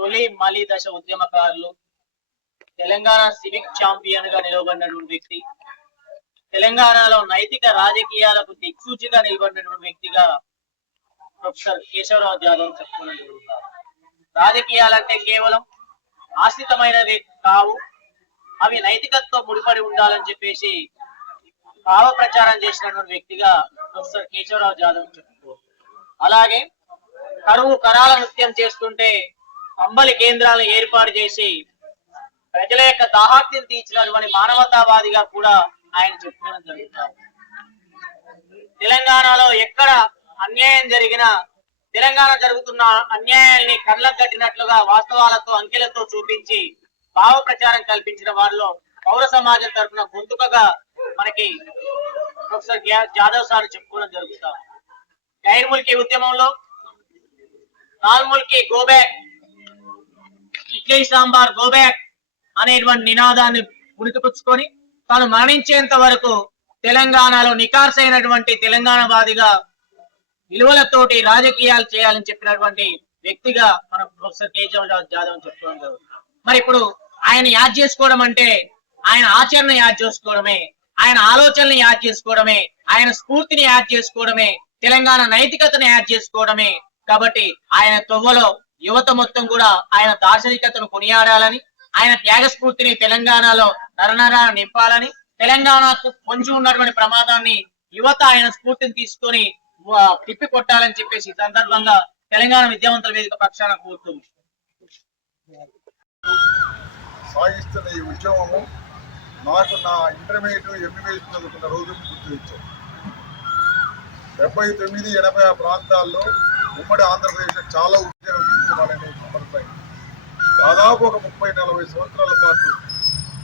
తొలి మలి దశ ఉద్యమకారులు, తెలంగాణ సివిక్ ఛాంపియన్ గా నిలబడినటువంటి వ్యక్తి, తెలంగాణలో నైతిక రాజకీయాలకు దిక్సూచిగా నిలబడినటువంటి వ్యక్తిగా ప్రొఫెసర్ కేశవరావు జాదవ్ చెప్పుకున్నది. రాజకీయాలంటే కేవలం ఆశ్రితమైనది కావు, అవి నైతికతతో ముడిపడి ఉండాలని చెప్పేసి భావ ప్రచారం చేసినటువంటి వ్యక్తిగా ప్రొఫెసర్ కేశవరావు జాదవ్ చెప్పుకోవచ్చు. అలాగే కరువు కరాల నృత్యం చేస్తుంటే అంబలి కేంద్రాలను ఏర్పాటు చేసి ప్రజల యొక్క దాహార్తిని తీర్చినటువంటి మానవతావాదిగా కూడా ఆయన చెప్పుకోవడం జరుగుతారు. తెలంగాణలో ఎక్కడ అన్యాయం జరిగినా తెలంగాణ జరుగుతున్న అన్యాయాన్ని కళ్ళకు కట్టినట్లుగా వాస్తవాలతో అంకెలతో చూపించి భావ ప్రచారం కల్పించిన వారిలో పౌర సమాజం తరఫున గొంతుకగా మనకి ప్రొఫెసర్ జాదవ్ సార్ చెప్పుకోవడం జరుగుతారు. గైర్ ముల్కీ ఉద్యమంలో నాల్ ముల్కీ గోబ్యాక్, ఇడ్లీ సాంబార్ గోబ్యాక్ అనేటువంటి నినాదాన్ని ఉనికిపుచ్చుకొని తాను మరణించేంత వరకు తెలంగాణలో నికార్సైనటువంటి తెలంగాణవాదిగా విలువలతోటి రాజకీయాలు చేయాలని చెప్పినటువంటి వ్యక్తిగా మనం ప్రొఫెసర్ కేశవరావు జాదవ్ చెప్పుకోవడం జరుగుతుంది. మరి ఇప్పుడు ఆయన యాద్ చేసుకోవడం అంటే ఆయన ఆచరణ యాద్ చేసుకోవడమే, ఆయన ఆలోచనని యాద్ చేసుకోవడమే, ఆయన స్ఫూర్తిని యాద్ చేసుకోవడమే, తెలంగాణ నైతికతను యాద్ చేసుకోవడమే. కాబట్టి ఆయన తొవ్వలో యువత మొత్తం కూడా ఆయన దార్శనికతను కొనియాడాలని, ఆయన త్యాగ స్ఫూర్తిని తెలంగాణలో నరనరా నింపాలని, తెలంగాణకు పొంచి ఉన్నటువంటి ప్రమాదాన్ని యువత ఆయన స్ఫూర్తిని తీసుకొని తిప్పి కొట్టాలని చెప్పేసి ఈ సందర్భంగా తెలంగాణ విద్యావంతుల వేదిక పక్షాన కోరుతుంది. సాగిస్తున్న ఈ ఉద్యమము నాకు నా ఇంటర్మీడియట్ ఎంబీబీఎస్ చదువుకున్న రోజు గుర్తు తెచ్చారు. 79, 80 ప్రాంతాల్లో ఉమ్మడి ఆంధ్రప్రదేశ్లో చాలా ఉద్యమాలనే అమలుపై దాదాపు ఒక 30-40 సంవత్సరాల పాటు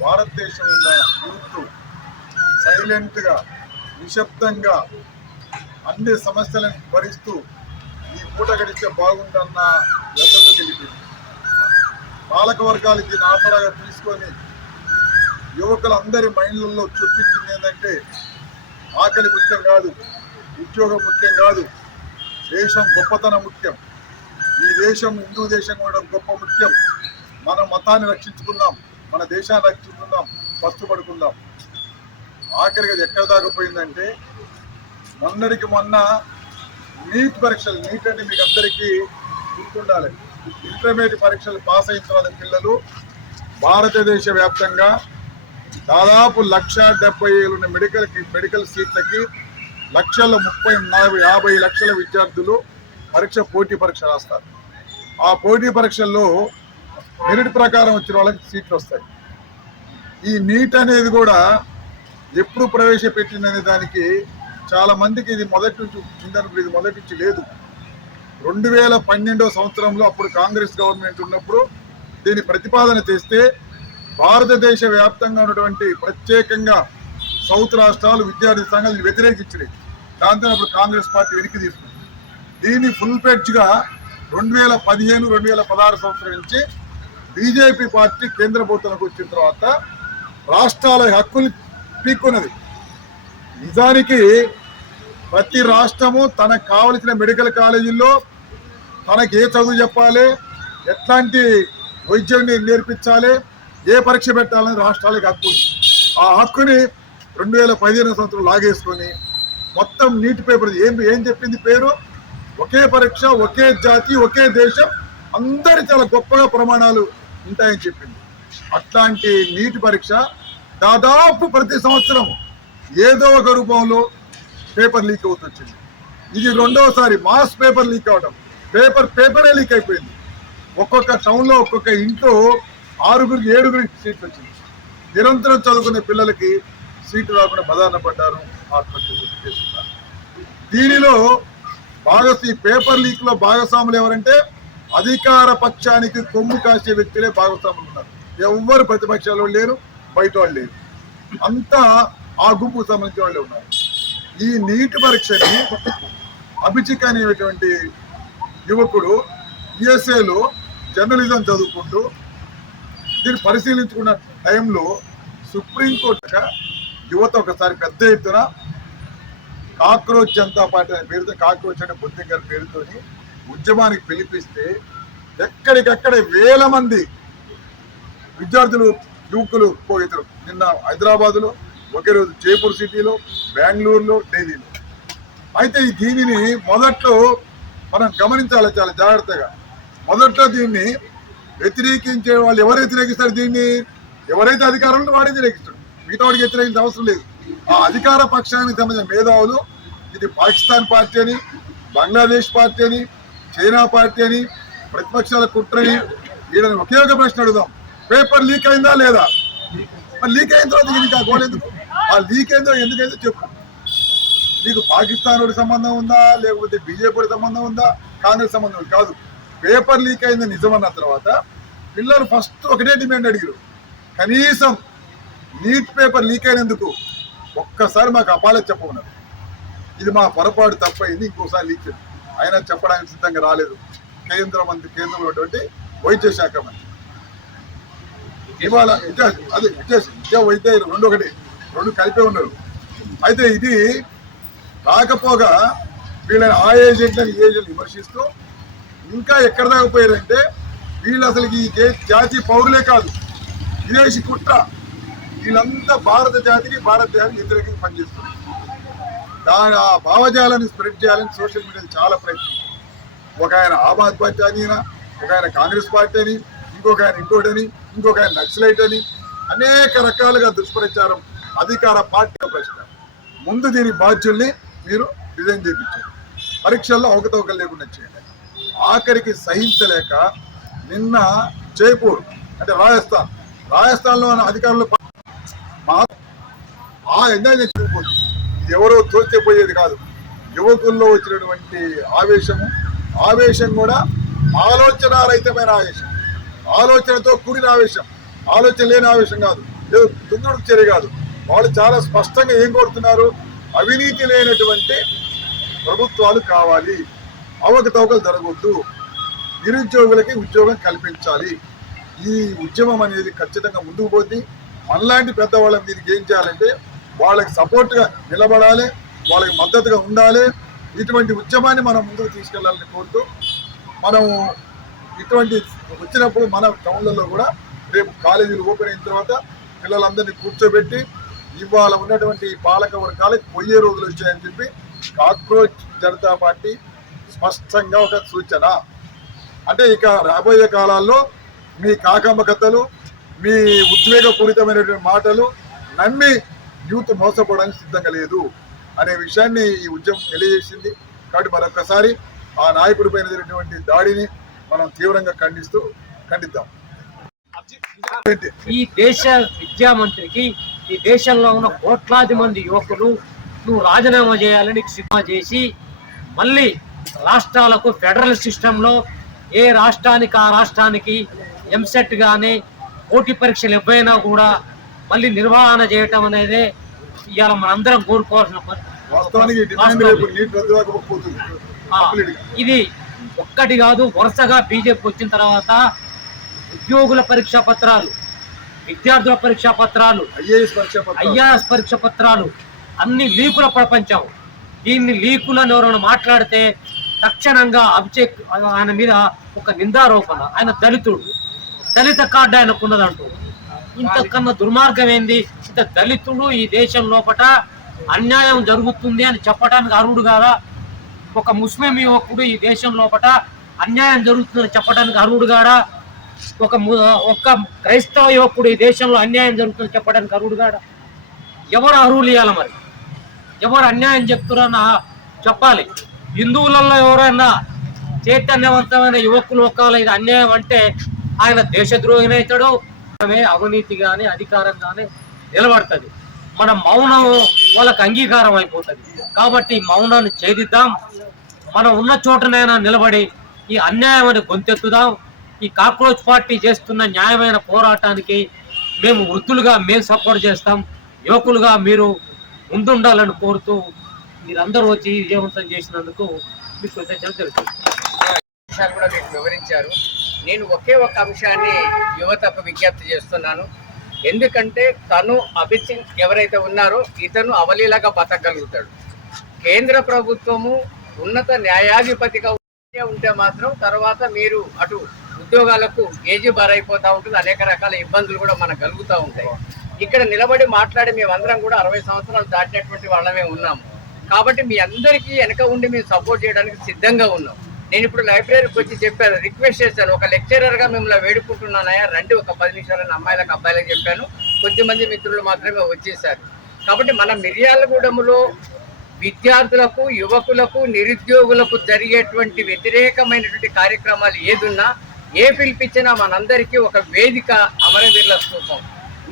భారతదేశం ఉన్న యూత్ సైలెంట్గా నిశ్శబ్దంగా అన్ని సమస్యలను భరిస్తూ ఈ పూట గడిస్తే బాగుందన్న లెక్కలు తెలిపింది. పాలక వర్గాలకి ఆసరాగా తీసుకొని యువకులందరి మైండ్లలో చూపించింది ఏంటంటే ఆకలి ముఖ్యం కాదు, ఉద్యోగం ముఖ్యం కాదు, దేశం గొప్పతనం ముఖ్యం, ఈ దేశం హిందూ దేశం కూడా గొప్ప ముఖ్యం, మన మతాన్ని రక్షించుకుందాం, మన దేశాన్ని రక్షించుకుందాం, పస్తుపడుకుందాం. ఆఖరిగా ఎక్కడ దాకపోయిందంటే మొన్నటికి మొన్న నీట్ పరీక్షలు, నీట్ అంటే మీకు అందరికీ గుర్తుండాలి, ఇంటర్మీడియట్ పరీక్షలు పాస్ అయిన తర్వాత పిల్లలు భారతదేశ వ్యాప్తంగా దాదాపు 1,70,000 ఉన్న మెడికల్ సీట్లకి 1,30,40,50 లక్షల విద్యార్థులు పోటీ పరీక్ష రాస్తారు. ఆ పోటీ పరీక్షల్లో మెరిట్ ప్రకారం వచ్చిన వాళ్ళకి సీట్లు వస్తాయి. ఈ నీట్ అనేది కూడా ఎప్పుడు ప్రవేశపెట్టిందనే దానికి చాలా మందికి ఇది మొదటి నుంచి ఉందనుకో, ఇది మొదటి నుంచి లేదు. 2012 సంవత్సరంలో అప్పుడు కాంగ్రెస్ గవర్నమెంట్ ఉన్నప్పుడు దీని ప్రతిపాదన చేస్తే భారతదేశ వ్యాప్తంగా ఉన్నటువంటి ప్రత్యేకంగా సౌత్ రాష్ట్రాలు విద్యార్థి సంఘాలు వ్యతిరేకించినాయి. దాంతో అప్పుడు కాంగ్రెస్ పార్టీ వెనక్కి తీసుకుంది. దీన్ని ఫుల్ ఫ్లెడ్జ్గా 2015, 2016 సంవత్సరం నుంచి బీజేపీ పార్టీ కేంద్ర ప్రభుత్వంలోకి వచ్చిన తర్వాత రాష్ట్రాల హక్కులు పీక్కున్నది. నిజానికి ప్రతి రాష్ట్రము తనకు కావలసిన మెడికల్ కాలేజీల్లో తనకి ఏ చదువు చెప్పాలి, ఎట్లాంటి వైద్యం నేర్పించాలి, ఏ పరీక్ష పెట్టాలని రాష్ట్రాలకు హక్కు ఉంది. ఆ హక్కుని 2015 సంవత్సరం లాగేసుకొని మొత్తం నీట్ పేపర్ ఏం చెప్పింది పేరు, ఒకే పరీక్ష, ఒకే జాతి, ఒకే దేశం, అందరి చాలా గొప్పగా ప్రమాణాలు ఉంటాయని చెప్పింది. అట్లాంటి నీట్ పరీక్ష దాదాపు ప్రతి సంవత్సరం ఏదో ఒక రూపంలో పేపర్ లీక్ అవుతొచ్చింది. ఇది రెండవసారి మాస్ పేపర్ లీక్ అవడం, పేపరే లీక్ అయిపోయింది. ఒక్కొక్క టౌన్లో ఒక్కొక్క ఇంట్లో 6గురికి 7గురికి సీట్లు వచ్చింది. నిరంతరం చదువుకునే పిల్లలకి సీట్లు రాకుండా బదాన పడ్డారు, ఆత్మహత్య చేసుకున్నారు. దీనిలో ఈ పేపర్ లీక్ లో భాగస్వాములు ఎవరంటే అధికార పక్షానికి కొమ్ము కాసే వ్యక్తులే భాగస్వాములు ఉన్నారు. ఎవ్వరు ప్రతిపక్షాలు లేరు, బయట వాళ్ళు లేరు, అంతా ఆ గుంపుకు సంబంధించిన వాళ్ళే ఉన్నారు. ఈ నీట్ పరీక్షని అభిజిత్ అనేటువంటి యువకుడు యుఎస్ఏలో జర్నలిజం చదువుకుంటూ దీన్ని పరిశీలించుకున్న టైంలో సుప్రీంకోర్టుగా యువత ఒకసారి పెద్ద ఎత్తున కాక్రోచ్ జనతా పార్టీ అనే పేరుతో, కాక్రోచ్ అనే బొద్దింకర్ పేరుతోని ఉద్యమానికి పిలిపిస్తే ఎక్కడికక్కడ వేల మంది విద్యార్థులు యువకులు పోయితారు. నిన్న హైదరాబాద్లో, ఒకే రోజు జైపూర్ సిటీలో, బెంగళూరులో, ఢిల్లీలో. అయితే ఈ దీనిని మొదట్లో మనం గమనించాలి చాలా జాగ్రత్తగా. మొదట్లో దీన్ని వ్యతిరేకించే వాళ్ళు ఎవరు వ్యతిరేకిస్తారు? దీన్ని ఎవరైతే అధికారంలో వాడే వ్యతిరేకిస్తారు. మిగతా వాడికి వ్యతిరేకించే అవసరం లేదు. ఆ అధికార పక్షానికి సంబంధించిన మేధావులు ఇది పాకిస్తాన్ పార్టీ అని, బంగ్లాదేశ్ పార్టీ అని, చైనా పార్టీ అని, ప్రతిపక్షాల కుట్రని వీళ్ళని ఒకే ఒక ప్రశ్న అడుగుదాం, పేపర్ లీక్ అయిందా లేదా? మరి లీక్ అయిన తర్వాత నీకు ఆ గోల్ ఎందుకు? ఆ లీక్ అయిందో ఎందుకైందో చెప్పు. నీకు పాకిస్తాన్ సంబంధం ఉందా, లేకపోతే బీజేపీ సంబంధం ఉందా, కాంగ్రెస్ సంబంధం ఉంది? కాదు. పేపర్ లీక్ అయింది నిజమన్న తర్వాత పిల్లలు ఫస్ట్ ఒకటే డిమాండ్ అడిగారు, కనీసం నీట్ పేపర్ లీక్ అయినందుకు ఒక్కసారి మాకు అపాలజీ చెప్పమన్నారు. ఇది మా పొరపాటు తప్పైంది, ఇంకోసారి లీక్ అయింది. అయినా చెప్పడానికి సిద్ధంగా రాలేదు కేంద్రంలో ఉన్నటువంటి వైద్య శాఖ మంత్రి. ఇవాళ విద్యా వైద్య రెండు కలిపే ఉన్నారు. అయితే ఇది రాకపోగా వీళ్ళని ఆ ఏజెంట్లని ఏజెంట్లు విమర్శిస్తూ ఇంకా ఎక్కడ దాకా పోయారంటే వీళ్ళు అసలు ఈ జాతి పౌరులే కాదు, విదేశీ కుట్ర. వీళ్ళంతా భారత జాతికి, భారతదేశానికి వ్యతిరేకంగా పనిచేస్తున్నారు. దాని ఆ భావజాలాన్ని స్ప్రెడ్ చేయాలని సోషల్ మీడియాలో చాలా ప్రయత్నించారు. ఒక ఆయన ఆమ్ ఆద్మీ పార్టీ అని, ఒక ఆయన కాంగ్రెస్ పార్టీ అని, ఇంకొక ఆయన ఇంకోటని, ఇంకొక ఆయన నక్సలైట్ అని అనేక రకాలుగా దుష్ప్రచారం అధికార పార్టీ ప్రశ్న. ముందు దీని బాధ్యుల్ని మీరు డిజైన్ చేయించారు, పరీక్షల్లో అవకతవకలు లేకుండా చేయండి. ఆఖరికి సహించలేక నిన్న జైపూర్ అంటే రాజస్థాన్లో అధికారులు ఎంజాయ్ చేసుకుపోతుంది. ఇది ఎవరో తోచిపోయేది కాదు. యువకుల్లో వచ్చినటువంటి ఆవేశం కూడా ఆలోచనారహితమైన ఆవేశం, ఆలోచనతో కూడిన ఆవేశం, ఆలోచన లేని ఆవేశం కాదు, ఏదో దుందుడుకు చర్య కాదు. వాళ్ళు చాలా స్పష్టంగా ఏం కోరుతున్నారు? అవినీతి లేనటువంటి ప్రభుత్వాలు కావాలి, అవకతవకలు జరగవద్దు, నిరుద్యోగులకి ఉద్యోగం కల్పించాలి. ఈ ఉద్యమం అనేది ఖచ్చితంగా ముందుకు పోద్ది. మనలాంటి పెద్దవాళ్ళ దీనికి ఏం చేయాలంటే వాళ్ళకి సపోర్ట్గా నిలబడాలి, వాళ్ళకి మద్దతుగా ఉండాలి. ఇటువంటి ఉద్యమాన్ని మనం ముందుకు తీసుకెళ్లాలని కోరుతూ, మనం ఇటువంటి వచ్చినప్పుడు మన టౌన్లలో కూడా రేపు కాలేజీలు ఓపెన్ అయిన తర్వాత పిల్లలందరినీ కూర్చోబెట్టి ఇవాళ ఉన్నటువంటి పాలక వర్గాలకు పోయే రోజులు వచ్చాయని చెప్పి కాక్రోచ్ జనతా పార్టీ స్పష్టంగా ఒక సూచన. అంటే ఇక రాబోయే కాలాల్లో మీ కాకమ్మ కథలు, మీ ఉద్వేగపూరితమైనటువంటి మాటలు నమ్మి యూత్ మోసపోవడానికి సిద్ధంగా లేదు అనే విషయాన్ని ఈ ఉద్యమం తెలియజేసింది. కాబట్టి మరొకసారి ఆ నాయకుడి పైన జరిగినటువంటి దాడిని మనం తీవ్రంగా ఖండిద్దాం. ఈ దేశ విద్యా మంత్రికి ఈ దేశంలో ఉన్న కోట్లాది మంది యువకులు నువ్వు రాజీనామా చేయాలని సిఫారసు చేసి మళ్ళీ రాష్ట్రాలకు ఫెడరల్ సిస్టంలో ఏ రాష్ట్రానికి ఆ రాష్ట్రానికి ఎంసెట్ కానీ పోటీ పరీక్షలు ఎవైనా కూడా మళ్ళీ నిర్వహణ చేయటం అనేది ఇవాళ మనందరం కోరుకోవాల్సిన ఇది ఒక్కటి కాదు. వరుసగా బీజేపీ వచ్చిన తర్వాత ఉద్యోగుల పరీక్షా పత్రాలు, విద్యార్థుల పరీక్షా పత్రాలు, ఐఏఎస్ పరీక్ష పత్రాలు అన్ని లీకుల ప్రపంచం. దీన్ని లీకులను ఎవరైనా మాట్లాడితే తక్షణంగా ఆయన మీద ఒక నిందారోపణ. ఆయన దళిత కార్డు ఆయనకున్నదంటూ. ఇంతకన్నా దుర్మార్గం ఏంది? ఇంత దళితుడు ఈ దేశం లోపల అన్యాయం జరుగుతుంది అని చెప్పడానికి అర్హుడు కాదా? ఒక ముస్లిం యువకుడు ఈ దేశం లోపల అన్యాయం జరుగుతుందని చెప్పడానికి అర్హుడు కాదా? ఒక క్రైస్తవ యువకుడు ఈ దేశంలో అన్యాయం జరుగుతుందని చెప్పడానికి అర్హుడు కాదా? ఎవరు అర్హులు ఇవ్వాలి? మరి ఎవరు అన్యాయం చెప్తున్నారని చెప్పాలి. హిందువులలో ఎవరైనా చైతన్యవంతమైన యువకులు ఒకవేళ ఇది అన్యాయం అంటే ఆయన దేశద్రోహినైతాడు, అవినీతి కానీ అధికారం కానీ నిలబడుతుంది. మన మౌనం వాళ్ళకి అంగీకారం అయిపోతుంది. కాబట్టి మౌనాన్ని ఛేదిద్దాం. మనం ఉన్న చోటనైనా నిలబడి ఈ అన్యాయాన్ని గొంతెత్తుదాం. ఈ కాక్రోచ్ పార్టీ చేస్తున్న న్యాయమైన పోరాటానికి మేము వృద్ధులుగా మేము సపోర్ట్ చేస్తాం. యువకులుగా మీరు ముందుండాలని కోరుతూ మీరందరూ వచ్చి విజయవంతం చేసినందుకు మీకు కృతజ్ఞతలు తెలుసు. కూడా మీకు వివరించారు. నేను ఒకే ఒక అంశాన్ని యువతకు విజ్ఞప్తి చేస్తున్నాను. ఎందుకంటే తను ఎవరైతే ఉన్నారో ఇతను అవలీలగా బతకగలుగుతాడు. కేంద్ర ప్రభుత్వము ఉన్నత న్యాయాధిపతిగా ఉంటే మాత్రం తర్వాత మీరు అటు ఉద్యోగాలకు ఏజీ బారైపోతూ ఉంటుంది, అనేక రకాల ఇబ్బందులు కూడా మనకు కలుగుతూ ఉంటాయి. ఇక్కడ నిలబడి మాట్లాడి మేమందరం కూడా 60 సంవత్సరాలు దాటినటువంటి వాళ్ళమే ఉన్నాము. కాబట్టి మీ అందరికీ వెనక ఉండి మేము సపోర్ట్ చేయడానికి సిద్ధంగా ఉన్నాం. నేను ఇప్పుడు లైబ్రరీకి వచ్చి చెప్పాను, రిక్వెస్ట్ చేశాను, ఒక లెక్చరర్గా మిమ్మల్ని వేడుకుంటున్నానయా రండి ఒక 10 నిమిషాలని అమ్మాయిలకు అబ్బాయిలకు చెప్పాను. కొద్దిమంది మిత్రులు మాత్రమే వచ్చేసారు. కాబట్టి మన మిర్యాలగూడెంలో విద్యార్థులకు, యువకులకు, నిరుద్యోగులకు జరిగేటువంటి వ్యతిరేకమైనటువంటి కార్యక్రమాలు ఏదున్నా, ఏ పిలిపించినా మనందరికీ ఒక వేదిక అమరవీరుల స్తూపం.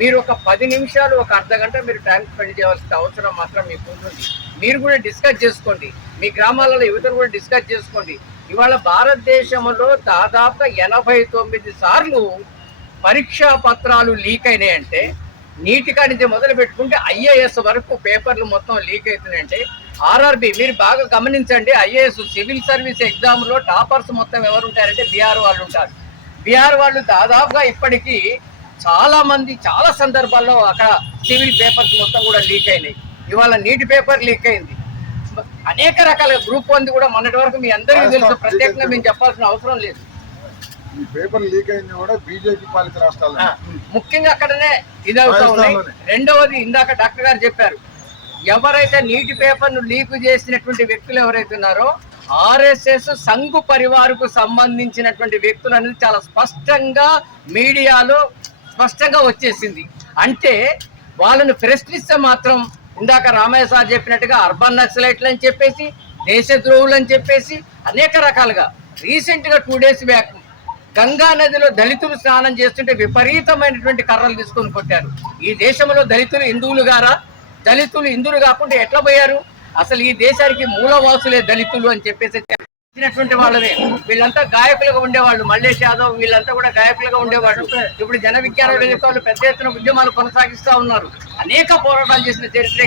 మీరు ఒక 10 నిమిషాలు, ఒక అర్ధ గంట మీరు టైం స్పెండ్ చేయవలసిన అవసరం మాత్రం మీకు ఉంటుంది. మీరు కూడా డిస్కస్ చేసుకోండి, మీ గ్రామాలలో యువతను కూడా డిస్కస్ చేసుకోండి. ఇవాళ భారతదేశంలో దాదాపుగా 89 సార్లు పరీక్షా పత్రాలు లీక్ అయినాయంటే, నీటికా నుంచి మొదలు పెట్టుకుంటే ఐఏఎస్ వరకు పేపర్లు మొత్తం లీక్ అవుతున్నాయంటే, ఆర్ఆర్బి మీరు బాగా గమనించండి, ఐఏఎస్ సివిల్ సర్వీస్ ఎగ్జామ్లో టాపర్స్ మొత్తం ఎవరు ఉంటారంటే బీఆర్ వాళ్ళు ఉంటారు. బీఆర్ వాళ్ళు దాదాపుగా ఇప్పటికీ చాలా మంది చాలా సందర్భాల్లో అక్కడ సివిల్ పేపర్స్ మొత్తం కూడా లీక్ అయినాయి. ఇవాళ నీటి పేపర్ లీక్ అయింది. అనేక రకాల గ్రూప్ 1 కూడా మొన్నటి వరకు మీ అందరికీ తెలుసు, ప్రత్యేకంగా మేము చెప్పాల్సిన అవసరం లేదు. ఈ పేపర్ లీక్ అయింది కూడా బీజేపీ పాలిత రాష్ట్రాల్లో, ముఖ్యంగా అక్కడనే ఇదవుతా ఉన్నాయి. రెండవది, ఇందాక డాక్టర్ గారు చెప్పారు, ఎవరైతే నీటి పేపర్ను లీక్ చేసినటువంటి వ్యక్తులు ఎవరైతే ఉన్నారో ఆర్ఎస్ఎస్ సంఘు పరివారకు సంబంధించినటువంటి వ్యక్తులు అనేది చాలా స్పష్టంగా మీడియాలో స్పష్టంగా వచ్చేసింది. అంటే వాళ్ళను ప్రశ్నిస్తే మాత్రం ఇందాక రామయ్య సార్ చెప్పినట్టుగా అర్బన్ నక్సలైట్లు అని చెప్పేసి, దేశద్రోహులు అని చెప్పేసి అనేక రకాలుగా. రీసెంట్గా 2 days బ్యాక్ గంగా నదిలో దళితులు స్నానం చేస్తుంటే విపరీతమైనటువంటి కర్రలు తీసుకొని కొట్టారు. ఈ దేశంలో దళితులు హిందువులు గారా? దళితులు హిందువులు కాకుండా ఎట్లా పోయారు? అసలు ఈ దేశానికి మూలవాసులే దళితులు అని చెప్పేసి వచ్చినటువంటి వాళ్ళనే. వీళ్ళంతా గాయకులుగా ఉండేవాళ్ళు, మల్లేష్ యాదవ్ వీళ్ళంతా కూడా గాయకులుగా ఉండేవాళ్ళు. ఇప్పుడు జన విజ్ఞాన వేదికలు పెద్ద ఎత్తున ఉద్యమాలు కొనసాగిస్తూ ఉన్నారు. అనేక పోరాటాలు చేసిన చరిత్ర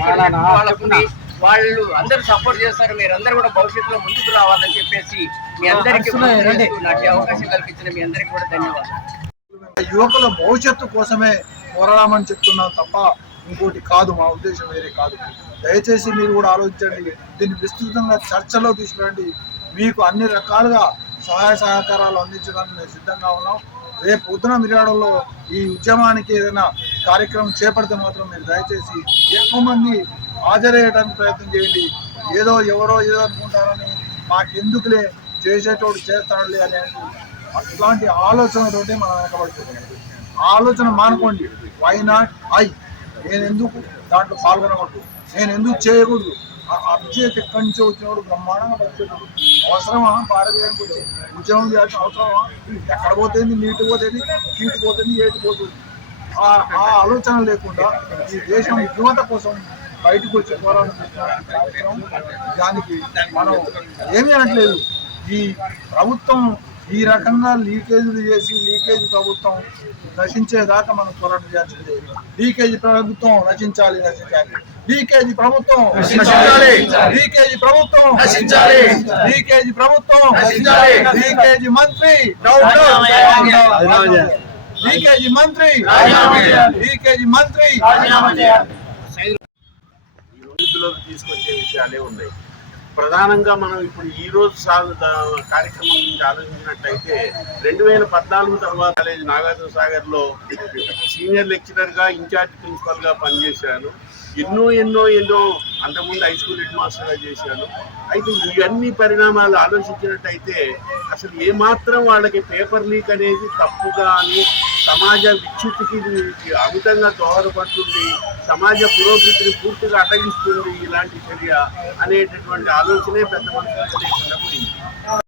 వాళ్ళకుంది. వాళ్ళు అందరూ సపోర్ట్ చేస్తారు. మీరందరూ కూడా భవిష్యత్తులో ముందుకు రావాలని చెప్పేసి మీ అందరికీ నాకు అవకాశం కల్పించిన మీ అందరికీ కూడా ధన్యవాదాలు. యువకుల భవిష్యత్తు కోసమే పోరాడమని చెప్తున్నాం తప్ప ఇంకోటి కాదు. మా ఉద్దేశం వేరే కాదు. దయచేసి మీరు కూడా ఆలోచించండి, దీన్ని విస్తృతంగా చర్చలో తీసుకురండి. మీకు అన్ని రకాలుగా సహాయ సహకారాలు అందించడానికి మేము సిద్ధంగా ఉన్నాం. రేపు పొద్దున మిర్యాడలో ఈ ఉద్యమానికి ఏదైనా కార్యక్రమం చేపడితే మాత్రం మీరు దయచేసి ఎక్కువ మంది హాజరయ్యడానికి ప్రయత్నం చేయండి. ఏదో ఎవరో ఏదో అనుకుంటారని మాకెందుకులే, చేసేటోడు చేస్తాడులే అనేది అట్లాంటి ఆలోచనతోటే మనం వెనకబడుతుంది. ఆలోచన మానుకోండి. వై నాట్ ఐ, నేను ఎందుకు దాంట్లో పాల్గొనకూడదు, నేను ఎందుకు చేయకూడదు. అబ్జెక్ట్ ఎక్కడి నుంచో వచ్చినప్పుడు బ్రహ్మాండంగా బతికేటప్పుడు అవసరమా? భారతదేశానికి వచ్చి ఉద్యమం చేయాల్సిన అవసరమా? ఎక్కడ పోతుంది, నీటి పోతుంది, కీటు పోతుంది, ఏటి పోతుంది. ఆ ఆలోచన లేకుండా ఈ దేశం యువత కోసం బయటకు వచ్చే పోరాటం కార్యక్రమం, దానికి మనం ఏమీ అనట్లేదు. ఈ ప్రభుత్వం ఈ రకంగా లీకేజీలు చేసి లీకేజీ ప్రభుత్వం నశించేదాకా మనం పోరాటం చేయాల్సిందే. లీకేజీ ప్రభుత్వం నశించాలి, నశించాలి. లీకేజీ ప్రభుత్వం నశించాలి, లీకేజీ ప్రభుత్వం నశించాలి, లీకేజీ ప్రభుత్వం నశించాలి. లీకేజీ మంత్రి, లీకేజీ మంత్రి, లీకేజీ మంత్రి తీసుకొచ్చే విషయాలే ఉన్నాయి. ప్రధానంగా మనం ఇప్పుడు ఈ రోజు కార్యక్రమం గురించి ఆలోచించినట్లయితే 2014 తర్వాత కాలేజ్ నాగార్జున సాగర్ లో సీనియర్ లెక్చరర్ గా, ఇన్ఛార్జ్ ప్రిన్సిపల్ గా పనిచేశాను. ఎన్నో అంతకుముందు హై స్కూల్ హెడ్ మాస్టర్ గా చేశాను. అయితే ఇవన్నీ పరిణామాలు ఆలోచించినట్టయితే అసలు ఏమాత్రం వాళ్ళకి పేపర్ లీక్ అనేది తప్పుగా అని సమాజ విచ్ఛుతికి అమితంగా దోహదపడుతుంది, సమాజ పురోగతిని పూర్తిగా అటగిస్తుంది ఇలాంటి చర్య అనేటటువంటి ఆలోచనే పెద్ద మనుషులకు లేకుండా పోయింది.